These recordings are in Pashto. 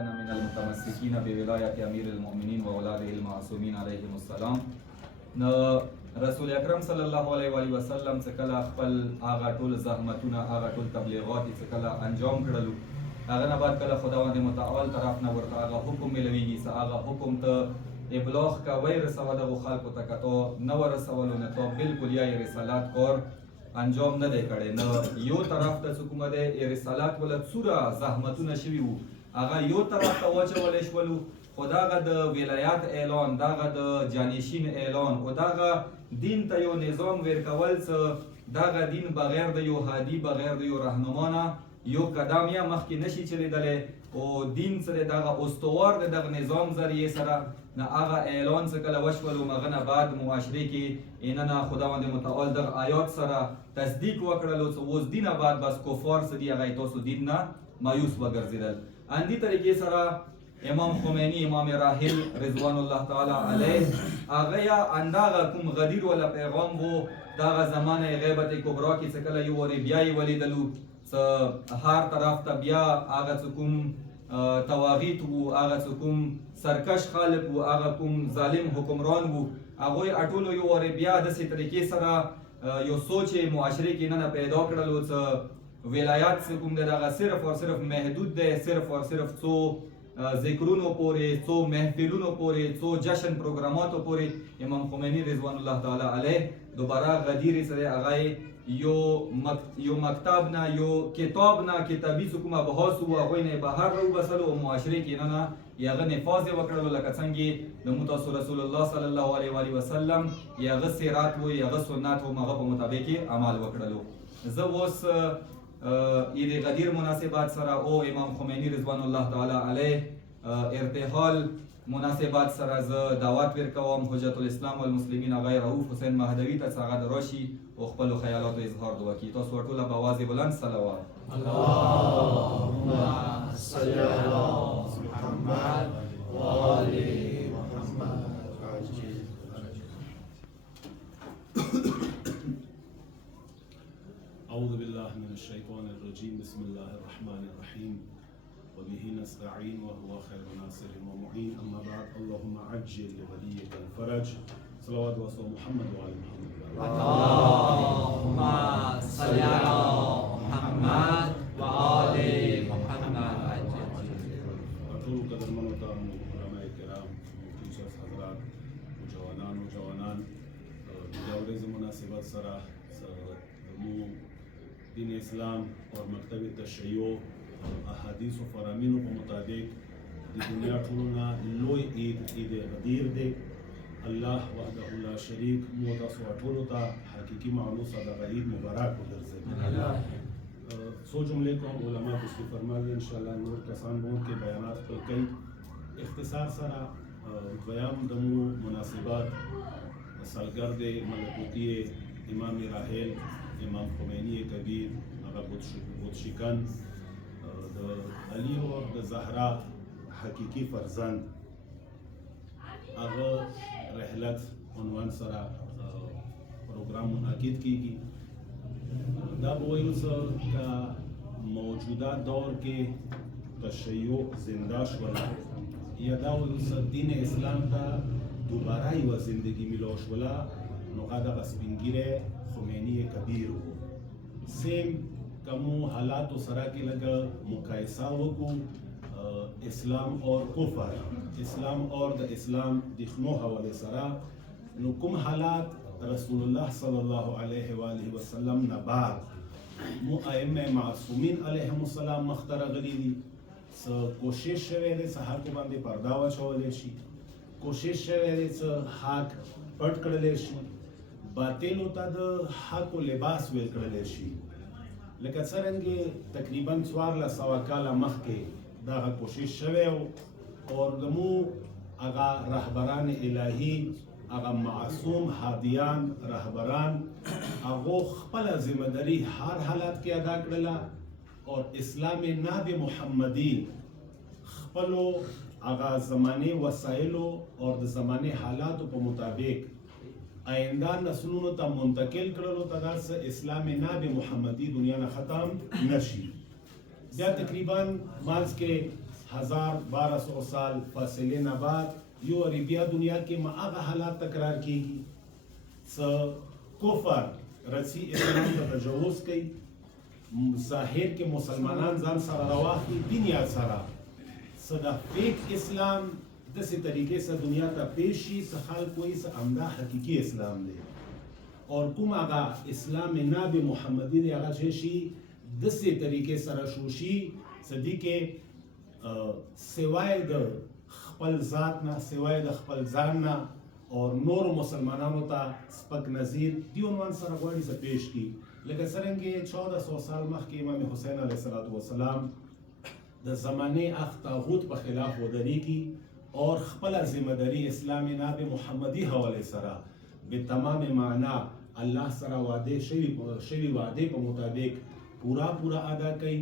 من المتمسکین بولایت امیر المؤمنین و اولاده المعصومین علیهم السلام. نو رسول اکرم صلی الله علیه و آله وسلم څخه کله خپل هغه ټول زحمتونه هغه ټول تبلیغات څخه کله انجام کړلو، هغه نه بعد کله خداوند متعال طرف نه ورته هغه حکم ملويږي چې هغه حکم ته ابلاغ کوي، رسول دغه خلکو ته کته نو رسولو نه ته بالکل یا رسالت کار انجام نه دی کړی. نو یو طرف ته حکومت رسالت ول څوره زحمتونه شوي وو، هغه یو طرف ته واچول شولو، خو دغه د ولایت اعلان، دغه د جانشین اعلان او دغه دین ته یو نظام ورکول څه دغه دین بغیر د یو هادي، بغیر د یو رهنما یو قدم یا مخکې نشي چلیدلی، او دین سره دغه استوار د دغه نظام ذریعه سره نه هغه اعلان څه کله وشولو، هغه نه بعد معاشرې کې اننا خداوند متعال دغه آیات سره تصدیق وکړلو چې اوس دینه بعد بس کفار څه دي هغه تاسو دین نه مایوس وګرځېدل. اندی طریقې سره امام خمینی، امام راحل رضوان الله تعالی علیه، هغه یا انداغه کوم غدیر ولا پیغام وو دغه زمانه غیبت کبرا کې څه کله یو ور بیا یې ولیدلو، هر طرف ته بیا هغه کوم تواغیت وو، هغه کوم سرکش خالق وو، هغه کوم ظالم حکمران وو، هغه اټولو یو ور بیا د سې طریقې سره یو سوچ معاشري کې نه پیدا کړلو چې ولایات سے کوم دغه صرف اور صرف محدود ده، صرف اور صرف څو ذکرونو پورې، څو محفلونو پورې، څو جشن پروګراماتو پورې امام خمینی رضوان الله تعالی علیه دوباره غدیر سره هغه یو مکتب نه، یو کتاب نه، کتابي کومه بحث وو هغه نه بهر رو بسلو او معاشري کې نه یغه نفاذ وکړلو، لکه څنګه د متوسل رسول الله صلی الله علیه و آله وسلم یغه سیرات وو، یغه سنت وو، هغه په مطابق عمل وکړلو. زه اوس د غدیر مناسبات سره او امام خمینی رضوان الله تعالی علیه ارتحال مناسبات سره زه دعوت ورکوم حجت الاسلام والمسلمین غیر رؤوف حسین مهدوی ته څنګه دراشي او خپل خیالات اظهار دوه کی. تاسو ټول په आवाज بلند صلوات اللهم صل علی محمد و آل محمد. أعوذ بالله من الشيطان الرجيم. بسم الله الرحمن الرحيم وبه نستعين وهو خير ناصر ومعين. أما بعد، اللهم عجل لوليك الفرج. صلوات وسلام محمد وعلى محمد. اللهم صل على محمد و آل محمد. أطول قدر من وطن علماء الكرام، टीचर्स حضرات، جوانان و جوانان، دورز مناسبات سرا مو دین اسلام اور مکتب تشیع احادیث و فرامینو په مطابق د دنیا ټولونه لوی عید غدیر دی. الله وحده لا شریک مو تاسو ټولو ته حقیقي معنی سره د عید مبارک وګرځي. سو جملے کو علماء اس کی فرمائے انشاءاللہ نور کسان بون کے بیانات پر کئی اختصار سره بیان دمو مناسبات سالگرد ملکوتی امام راحل امام خمینی کبیر، هغه بودشکن د علی او د زهرا حقیقي فرزند، هغه رحلت عنوان سره پروګرام منعقد کیږي. دا به وایو چې موجوده دور کې تشیع زنده شوله، یا دا وایو چې دین اسلام ته دوباره یوه زندگی میلاو شوله، نو هغه سپینګیری خمینی کبیر وو. سیم کمو حالاتو سره کې لږه مقایسه وکړو اسلام اور کفر، اسلام اور د اسلام دښنو حواله سره. نو کوم حالات رسول الله صلی الله علیه و آله وسلم نه بعد مو ائمه معصومین علیهم السلام مخته راغلي دي، کوشش شوی دی چې حق باندې پرده واچولی شي، کوشش شوی دی چې حق پټ کړلی شي، باطلو ته د حق و لباس ویل کړلی شي. لکه څرنګې تقریبا 1400 کاله مخکې دغه کوشش شوی و، او زمو هغه رهبران الهي، هغه معصوم هادیان رهبران، هغو خپله ذمهداري هر حالت کې ادا کړله، او اسلام ناب محمدي خپلو هغه زمانې وسایلو او د زمانې حالاتو په مطابق آئنده نسلونو ته منتقل کړلو، ته داسې اسلام ناب محمدي دنیا نه ختم نشي. بیا تقریبا مانځ کې 1200 سال فاصله نه بعد یو بیا دنیا کې ما هغه حالات تکرار کیږي س کفر رسی اسلام ته تجاوز کوي ظاهر کې مسلمانان ځان سره راواخلي دنیا سره صدا فیک اسلام دسې طریقې سره دنیا ته پیش شي څه خلک وایي څه همدا حقیقي اسلام دی اور کوم هغه اسلام ناب محمدي دی هغه شي دسې طریقې سره شوشي صدی کې سوای د خپل ذات نه سوای د خپل ځان نه اور نور مسلمانانو ته سپک نظیر دی عنوان سره غواړي څه پیش کی لکه څرنګه 1400 سال مخکې امام حسین علیه السلام د زمانه اخ طاغوت په خلاف ودرېږي اور خپل ذمہ داری اسلام ناب محمدي حواله سره به تمام معنا الله سره وعده شوی وعده په مطابق پورا ادا کوي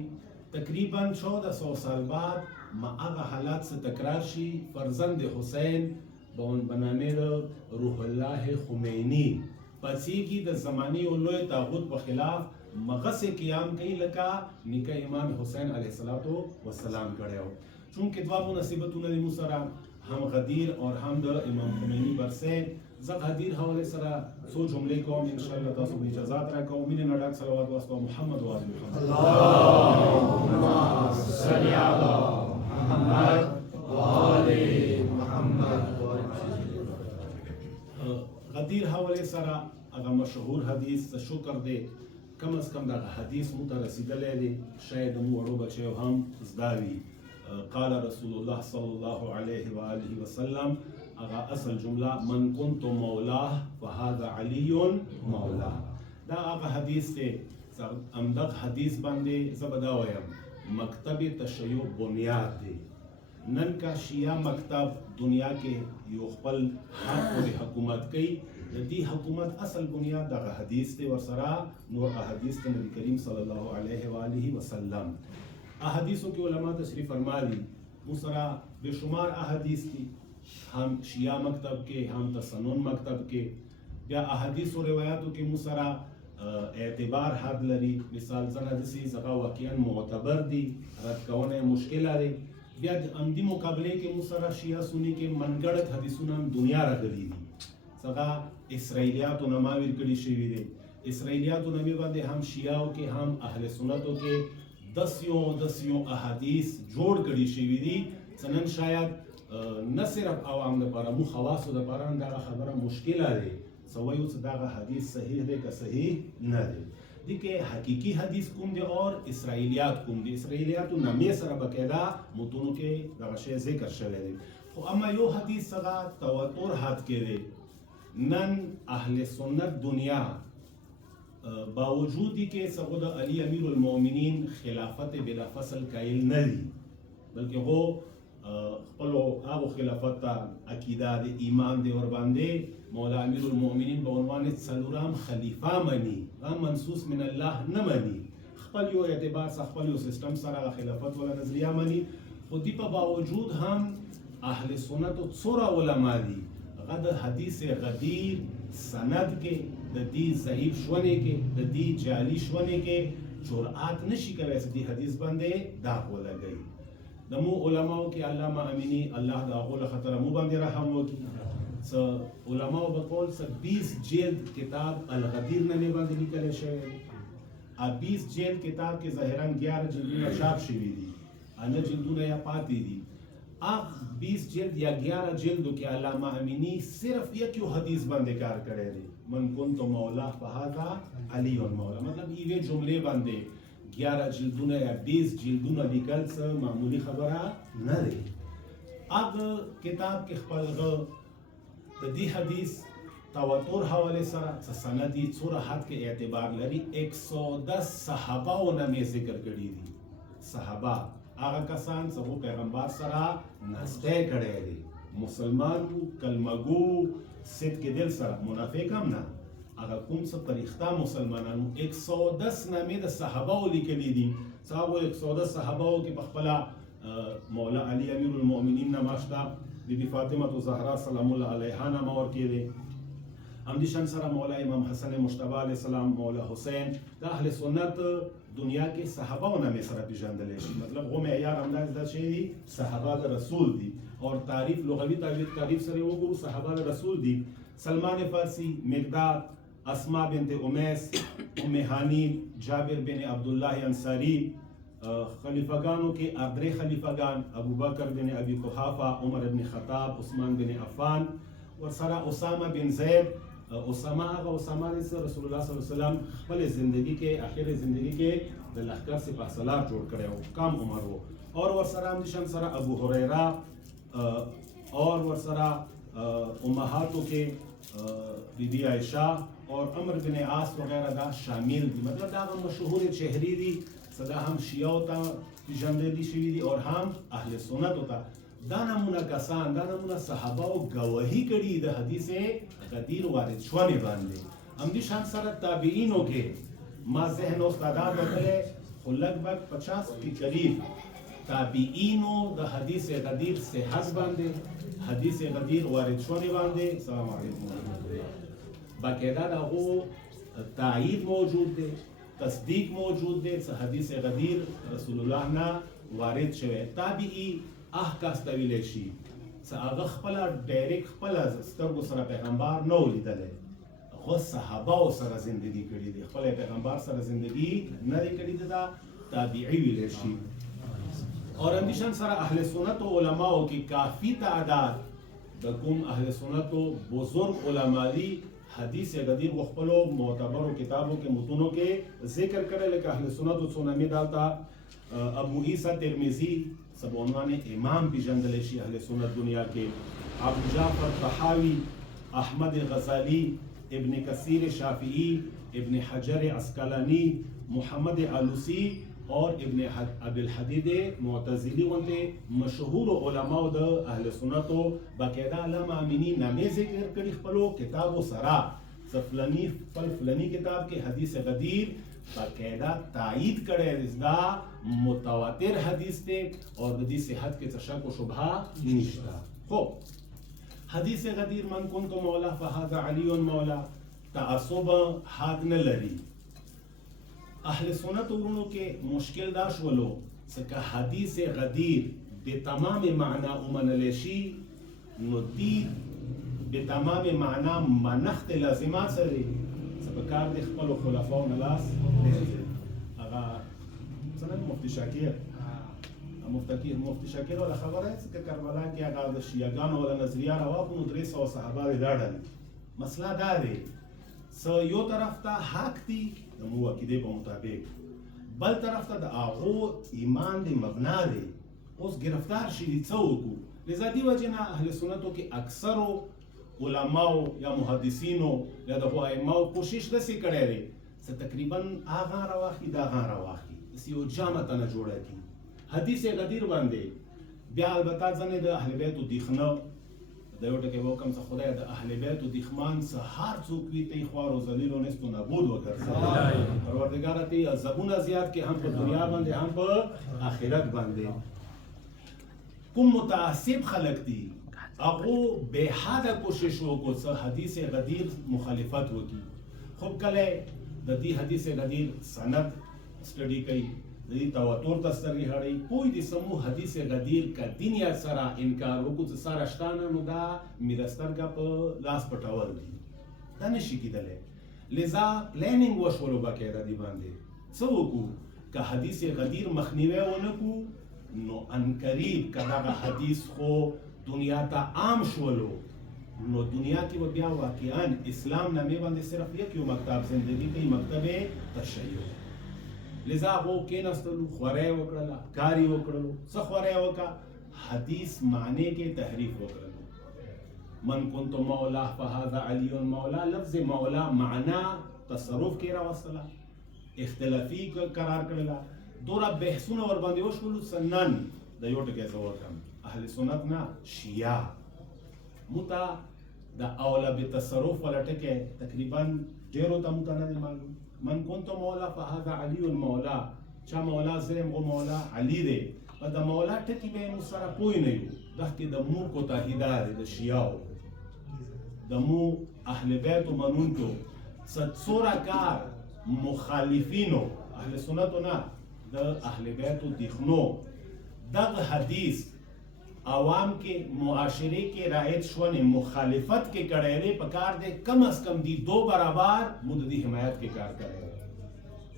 تقریبا 1400 سال بعد ما هغه حالات سے تکرار شي فرزند حسین بنامه روح الله خمینی پسې کې د زمانی او لوی طاغوت په خلاف مغس قیام کوي لکه نیکه امام حسین علیه السلام کړو چونکه دوا مناسبتونه د موسرا هم غدیر اور هم د امام خمینی برسه زه غدیر حواله سره څو جملې کوم ان شاء الله تاسو به اجازه راکوم مين نه ډاک صلوات واسطه محمد و علی محمد اللهم صل علی محمد و آل محمد غدیر حواله سره هغه مشهور حدیث شکر دی کم از کم دغه حدیث مو ته رسیدلی دی شاید مو وړو بچیو هم زداوي قال رسول الله صلی الله علیه و آله وسلم اغا اصل جمله من كنت مولاه فهذا علي مولاه دا هغه حدیث دی امدغ حدیث باندې زبدا وایم مکتب تشیع بنیاد دی نن کا شیعه مکتب دنیا کې یو خپل حق او حکومت کوي د دې حکومت اصل بنیاد دغه حدیث دی ورسره نور احادیث د نبی کریم صلی الله علیه و آله وسلم احادیثوں کے علماء تشریف فرما دی مسرا بے شمار احادیث کی ہم شیعہ مکتب کے ہم تسنن مکتب کے یا احادیث و روایاتوں کے مسرا اعتبار حد لري مثال زنه دسی زغا واقعا معتبر دی رد کونه مشکل لري بیا د عمدی مقابله کې مسرا شیعہ سنی کې منګړت حدیثونه دنیا راغلي دي زغا اسرائیلیات او نماویر کړي شوی دي اسرائیلیات او نبی باندې هم شیعو کې هم اهل سنتو کې دسیوں احادیث جوړ کړي شوی دي څنن شاید نه صرف عوام لپاره مو خواصو لپاره دا خبره مشکله ده سوایو چې دا حدیث صحیح دی که صحیح نه دی دي کې حقیقی حدیث کوم دی اور اسرائیلیات کوم دی اسرائیلیاتو نامې سره بقاعده متونو کې دغه شی ذکر شوی دی خو اما یو حدیث څنګه تواتر حد کې دی نن اهل سنت دنیا باوجودی کې سعود علی امیر المؤمنین خلافت بلا فصل قائل نه دي بلکې هو خپل هغه خلافت ته عقیده د ایمان دی ور باندې مولا امیر المؤمنین په عنوان څلورم خلیفہ منی هم منصوص من الله نه منی خپل یو اعتبار سره خپل یو سیستم سره خلافت ولا نظریه منی خو دی په باوجود هم اهل سنت او څورا علما دي غد حدیث غدیر سند کې د دې ضعیف شونه کې د دې جعلی شونه کې جرأت نشي کولای چې دې حدیث باندې داغ ولګي د مو علماو کې علامه امینی الله دا غول خطر مو باندې رحم وکړي س علماو بقول س 20 جلد کتاب الغدیر نه باندې لیکل شوی ا 20 جلد کتاب کې ظاهرا 11 جلدونه چاپ شوی دي ان جلدونه یا پاتې دي اخ 20 جلد یا 11 جلدو کې علامه امینی صرف یک حدیث باندې کار کړی دی من كنت مولا فهذا علی مولا مطلب ایوه جمله باندې 11 جلدونه یا 20 جلدونه لیکل څه معمولی خبره نه دی اب کتاب کې خپل د دې حدیث تواتر حواله سره سندي څوره حد کې اعتبار لري 110 صحابه او نامې ذکر کړي دي صحابه هغه کسان چې پیغمبر سره نسته کړي دي مسلمان کلمګو ست کې دل سره منافق هم نه هغه کوم څه پرښتا مسلمانانو 110 نامې د صحابه لیکلي دي صاحب 110 صحابه کې په خپل مولا علی امیر المؤمنین نماشتا بیبی فاطمه زهرا سلام الله علیها نام اور کې دي هم دي شان سره مولا امام حسن مجتبی علیہ السلام مولا حسین د اهل سنت دنیا کې صحابهونه مې سره پیژندلی شي مطلب هغو معیار همدا زده شوي دي صحابه د رسول دي اور تعریف لغوي تعریف سره وګورو صحابه د رسول دي سلمان فارسی مقداد اسما بنت امیس ام هانی جابر بن عبدالله انصاری خلیفگانوں کے ادرے خلیفگان ابو بکر بن ابی قحافہ عمر بن خطاب عثمان بن عفان اور سرا اسامہ بن زید اسامہ سے رسول اللہ صلی اللہ علیہ وسلم خپل زندگی کے آخر زندگی کے د لښکر سپاه سالار جوړ کړی و کم عمر و اور ورسره همدشان سره ابو هریره اور ورسره امهاتو کې بی بی عائشہ اور عمر بن عاص وغیرہ دا شامل دي مطلب دا مشهور چهری دي صدا هم شیعو ته پیژندلی شوي دي اور هم اهل سنتو ته دا نمونه کسان دا نمونه صحابه او گواهی کړي د حدیث غدیر وارد شوانې باندې همدشان سره تابعینو کې ما ذهن او استعداد وکړی خو لږ 50 کے قریب تابعینو د حدیث غدیر صحت باندې حدیث غدیر وارد شوانې باندې السلام علیکم باقاعده دغو تایید موجود دی تصدیق موجود دی حدیث غدیر رسول الله نه وارد شوی تابعی احکاس تویلی شي هغه خپله ډایرکټ خپله سترګو سره پیغمبر نه و لیدلی هغه صحابهو سره زندگی کړې دي خپله پیغمبر سره زندگی نه دی کړې ده دا تابعی ویلی شي اور همدشان سره اهل سنت و علماو کې کافی تعداد د کوم اهل سنت و بزرگ علما دي حدیث غدیر و خپلو معتبرو کتابوں کے متونوں کے ذکر کرے لکه اهل سنت و سنمی دالتا ابو عیسیٰ ترمذی سب عنوان امام پیژندلی شي اهل سنت دنیا کې ابو جعفر طحاوی احمد غزالی ابن کثیر شافعی ابن حجر عسقلانی محمد علوسی اور ابن ابی الحدید معتزلی غونډې مشهور علماء د اهل سنتو باقاعده علامه امینی نامې ذکر کړي خپلو کتابو سره فلانی فلانی کتاب کې حدیث غدیر باقاعده تایید کړی دا متواتر حدیث دی اور د دې صحت کې څه شک و شبهه نشته خب حدیث غدیر من کنت مولا فهذا علی مولا تعصب حد نه لري اهل سنت ورونو کې مشکل دا شولو ځکه حدیث غدیر به تمام معنا ومنلی شي نو دې به تمام معنا منښت لازمات سره دی څه پکار دی خپلو خلفاو نه لاس هغه مثلا مفتی شاکر والا خبره ځکه کربلا کې هغه د شیعهګانو والا نظریه راواخلو نو 300 صحابه یې راډل مسله دا دی څه یو طرف ته حق دي د مو عقیدې په مطابق بل طرف ته د هغو ایمان دی مبنا دی اوس گرفتار شي دي څه وکړو لذا دې وجې نه اهل سنتو کې اکثرو علماو یا محدثینو یا دغو ائماو کوشش داسې کړی دی څه تقریبا هغه راواخلي دا هغه راواخلي داسې یو جامع ته نه جوړه کړي حدیث غدیر باندې بیا البته ځنې د اهل بیتو دیخنه د یو ټکی وکم څه خدای د اهل بیتو دیخمان څه هر څوک وي ته خوار او ذلیل او نست و نابود وګرځي پروردګار ته عذابونه زیات کې هم په دنیا باندې هم په آخرت باندې کوم متعصب خلق دي هغه به حده کوشش وکړو څه حدیث غدیر مخالفت وکړي خو کله د دې حدیث غدیر سند سټډي کوي د دې تواتر ته سترګې هړوي پوه دي سمو حدیث غدیر که دین یا سره انکار وکړو چې ساره شته نو دا میره سترګه په لاس پټول دي دا نشي کېدلی لذا پلانینګ وشولو باقاعده دې باندې څه وکړو که حدیث غدیر مخنیوی ونه کړو نو عنقریب که دغه حدیث خو دنیا ته عام شولو نو دنیا کې به بیا واقعا اسلام نامې باندې صرف یک یو مکتب زندگی کوي مکتب تشیع لذا هغو کېناستلو خوری وکړله کار یې وکړلو څه خوری وکړه حدیث معنی کې تحریف وکړلو من کنت مولا فهذا علی مولا لفظ مولا معنا تصرف کې راوستله اختلافي قرار کړله دوره بحثونه ورباندې وشولو سنن د یو ټکی زه وکړم اهل سنت نه شیعه موته د اوله بتصرف والا ټکی تقریبا ډېرو ته موته نه دی معلوم من كنت مولا فهذا علي مولا چا مولا زرم غو مولا علی دی و د مولا ټکی به مو سره پوی نه یو دغه د مو کو تهیدار د شیعو د مو اهل بیت منونکو څورا کار مخالفینو اهل سنتو نه د اهل بیتو دیخنو دغه حدیث عوام کې معاشره کې رایت شونه مخالفت کې کړي په کار دې کم از کم دی 2 برابر مددي حمایت کې کار کړي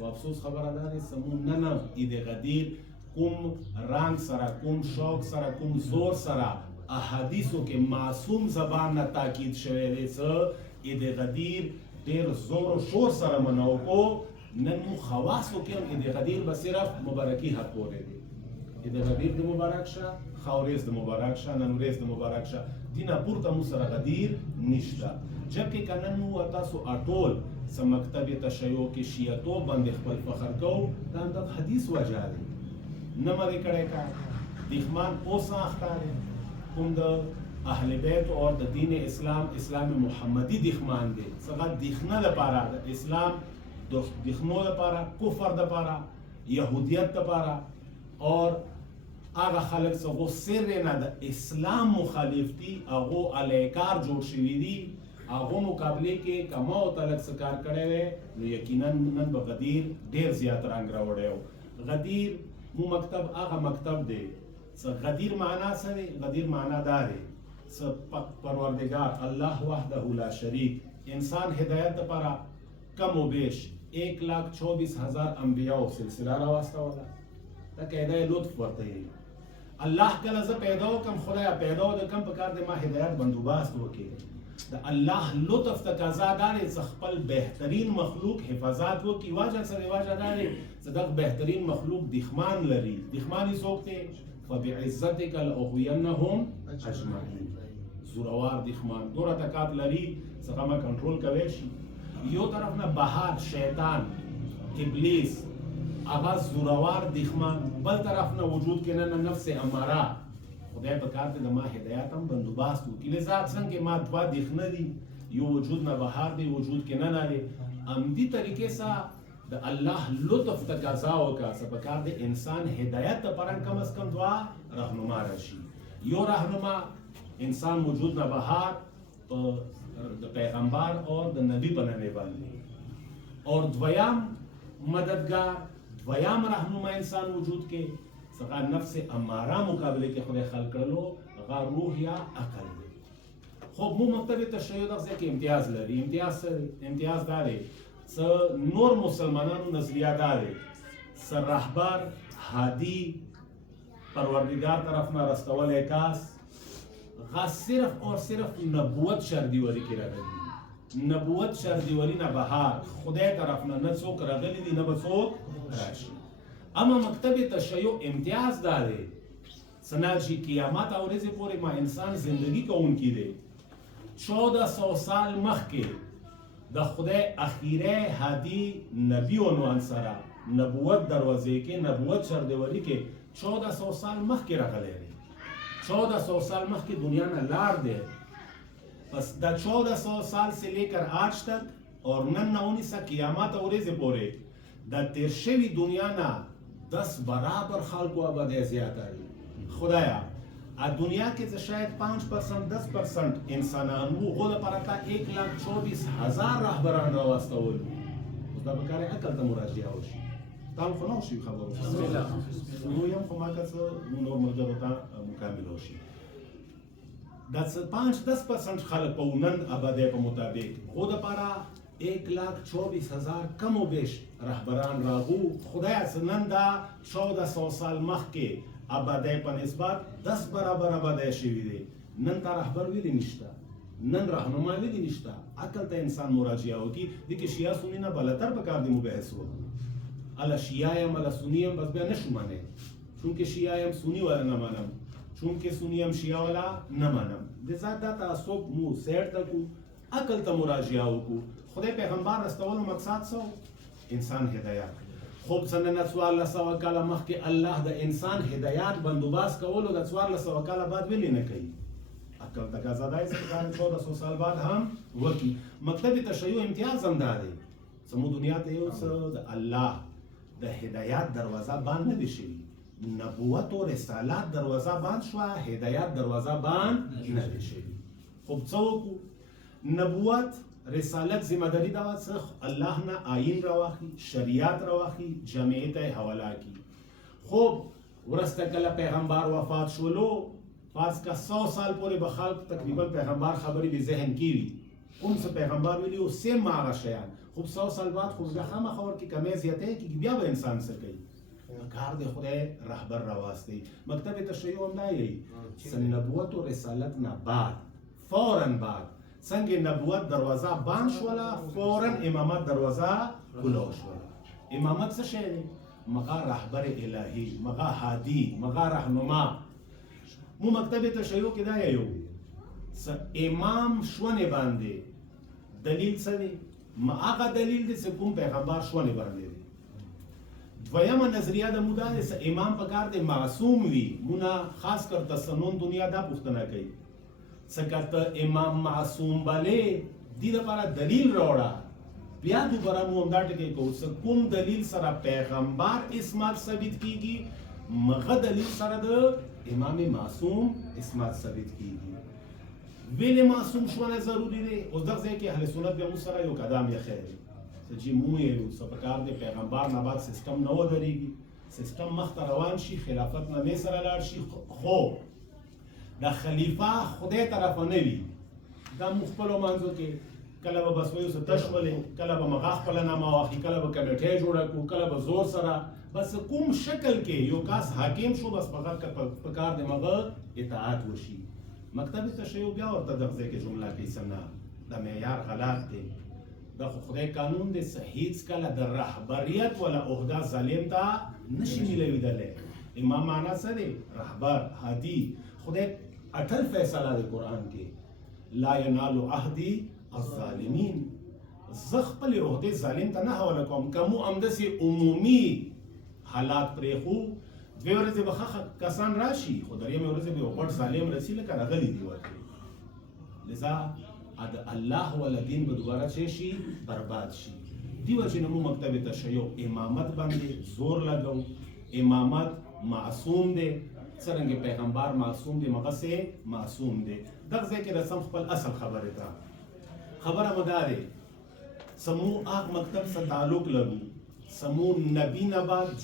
او افسوس خبره ده چې سمون نه دې غدیر کوم رنگ سره کوم شوق سره کوم زور سره احادیثو کې معصوم زبان نه تاکید شوی دی چې دې غدیر ډېر زور او شور سره منو کو نن خواصو کې هم دې غدیر به صرف مبارکي حق پورې دی دې غدیر د مبارک شه خاورز د مبارک شه نن ورځ د مبارک شه دینه پورته مو سره غدیر نشته جبکې کنن مو تاسو اټول سم مکتب تشیع کې شیعتو باندې خپل فخر کو دا د حدیث وجه دی نه مری کړه کا دیخمان اوسه اختاره کوم د اهل بیت او د دین اسلام محمدی دیخمان دی څنګه دیخنه لپاره د اسلام د دیخنو لپاره کفر لپاره يهودیت لپاره اور هغه خلک څنګه سر نه د اسلام مخالف دي هغه الیکار جوړ شوی دي هغه مقابله کې کما او تلک سکار کړي وي نو یقینا نن به غدیر ډیر زیات رنگ راوړیو غدیر مو مکتب هغه مکتب دی غدیر معنا څه دی غدیر معنا دا دی پروردگار الله وحده لا شریک انسان هدایت لپاره کم و بیش 1,24,000 انبیاء او سلسله راوستوله دا قاعده لطف ورته الله کله ز پیدا کم خدای پیدا د کم په کار د ما هدایت بندوبست وکړي د الله لطف تقاضا داري ز خپل بهترین مخلوق حفاظت وکي واجه سره واجه داري صدق بهترین مخلوق دښمن لري دښمنی سوکته فبعزتك لاغوينهم اجمعين زوروار دښمن دوره تکات لري څنګه ما کنټرول کوي شي یو طرف نه بهار شیطان ابلیس هغه زوروار دښمن بل طرف نه وجود کې نه نفس اماره خدای په کار ته د ما هدایت هم بندوبست وکړي لذا څنګه ما دوا دښنه دي یو وجود نه بهار دی وجود کې نه لري امدي طریقې سره د الله لطف تقاضا وکړه چې په کار د انسان هدایت لپاره کم از کم دوا راهنما راشي یو راهنما انسان وجود نه بهار د پیغمبر او د نبی په نامه باندې اور دویم مددگار دویم راهنما انسان وجود کې څنګه نفس اماره مقابله کې خدای خلق کړلو هغه روح یا عقل دی خو مو مکتب تشیع دغه کې امتیاز لري امتیاز داري نور مسلمانانو نظریه داري سر رهبر هادي پروردگار طرف نه رستول کاس غا صرف اور صرف نبوت شردیوری کې راغلي نبوت شردیوری نه بهار خدای طرف نه څوک راغلي دي نه څوک راشي اما مکتب تشیع امتیاز داري سناجی قیامت او ورځې پورې ما انسان زندگی کوونکی دی 1400 سال مخکې د خدای اخیره هادي نبی عنوان سره نبوت دروازې کې نبوت شردیوری کې 1400 سال مخکې راغلی دی 1400 سال مخکې دنیا نه لار دی پس دا 1400 سال سے لے کر آج تک اور نن نونی سا قیامت اور ورځې پورې دا تیر شوی دنیا نه 10 برابر خلقو آبادی زیاده دی خدایا دنیا کې شاید 5% 10% انسانان وو غو لپاره تا 1,24,000 رهبران راوستول اوس دا به کار عقل ته مراجعه وشي تام خو نو شي خبرو بسم الله نو یم خو ما کڅ نو مرجع ته مکمل وشي دا 5-10% خلک په نن آبادی په مطابق خو لپاره 1,24,000 کم و بیش رهبران راغو خدای نن دا 1400 سال مخکې آبادی په نسبت 10 برابر آبادی شوی دی نن تا رهبر ویلی نشته نن راهنما ویلی نشته عقل ته انسان مراجعه وکي د کې شیعه سنی نه بلتر په کار دی مباحث وکړو الا شیعه یم الا سنی یم بس بیا نشو مانه چونکه شیعه یم سنی ولا نه مانم چونکه سنی یم شیعه ولا نه مانم د ذات دا تعصب مو سیر تکو عقل ته مراجعه وکړو خدای پیغمبر رسول مقصد سو انسان هدایت خوب سنن 1400 کاله مخکې الله د انسان هدایت بندوبست کولو د 1400 کاله بعد ویلی نه کوي عقل تقاضا دای چې 1400 سال بعد هم وکی مکتب تشیع امتیاز هم دادی سمو دنیا ته یو څه د الله د هدایت دروازه بند نه دي شوی نبوت او رسالت دروازه بند شو هدایت دروازه بند نه دي شوی خوب څوک نبوت رسالت ذمہ داری دا څه الله نه آئین راواخی، شریعت راواخی، جامعه ته حواله کی. خب ورسته کله پیغمبر وفات شولو، پس کا 100 سال پورې به خلق تقریبا پیغمبر خبرې به ذهن کیوي، کوم څه پیغمبر ویلي او سیم هغه شیان. خب 100 سال بعد خو دا خامخا ورکې کمې زیاتې کیږي، بیا به انسان څه کوي. کار د خدای رهبر راواستی. مکتب تشیع هم دا یی چې نبوت او رسالت نه بعد فوراً بعد څنګه نبوت دروازه بند شوله، فوراً امامت دروازه کلو شوله. امامت څه شی دی؟ مغا رهبر الهی، مغا هادی، مغا رهنما. مو مکتب تشیع کې دا یو امام شونه باندې دلیل څه دی؟ ما هغه دلیل دی چې کوم پیغمبر شونه باندې دی. دویمه نظریه د مودا د امام په کار دی معصوم وي. مونه خاص کر د سنون دنیا دا پوښتنه کوي څنګه امام معصوم بلې دې لپاره دلیل راوړه. بیا دوباره مو همدا ټکی کوو چې کوم دلیل سره پیغمبر اسمت ثابت کیږي، مغه دلیل سره د امام معصوم اسمت ثابت کیږي. ویلې معصوم شونه ضروری دی. اوس دغه ځای کې اهل سنت به مو سره یو قدم یې خیر چې مو یې سپکار دی پیغمبر نه بعد سیستم نه ودرېږي، سیستم مخته روان شي، خلافت نه سره لاړ شي. خو د خلیفہ خدای طرف نه وي. دا مخبلو منځو کې کله به بس وایو څه تشولې، کله به مغه خپله نامه واخلي، کله به کمیټې جوړه کړو، کله به زور سره بس کوم شکل کې یو کاس حاکم شو، بس په کار د مغه اطاعت وشي. مکتب تشیع بیا ورته دغه ځای کې جمله کوي څنګه د معیار غلط دی. دا خو خدای قانون دی، هیڅ کله د رهبریت ولا عهده ظالم ته نشي میلویدلی. امام معنا څه دی؟ رهبر، هادي. خدای اټل فیصله دی قرآن کې لا ینال عهدی الظالمین. زه خپلې عهدې ظالم ته نه حواله کوم. که مو همداسې عمومي حالات پرېښو، دوې ورځې به ښه کسان راشي، خو درېیمې ورځې به یو غټ ظالم رسي لکه راغلي دي ورته. لذا د الله ولا دین به دوباره څه شي؟ برباد شي. دې وجې نه موږ مکتب تشیع امامت باندې زور لګو. امامت معصوم دی، څرنګه پیغمبر معصوم دی مغسې معصوم دی. دغه ځای کې رسم خپل اصل خبرې ته خبره مو دا دی سمو هغه مکتب سره تعلق لرو، سمو نبی نه بعد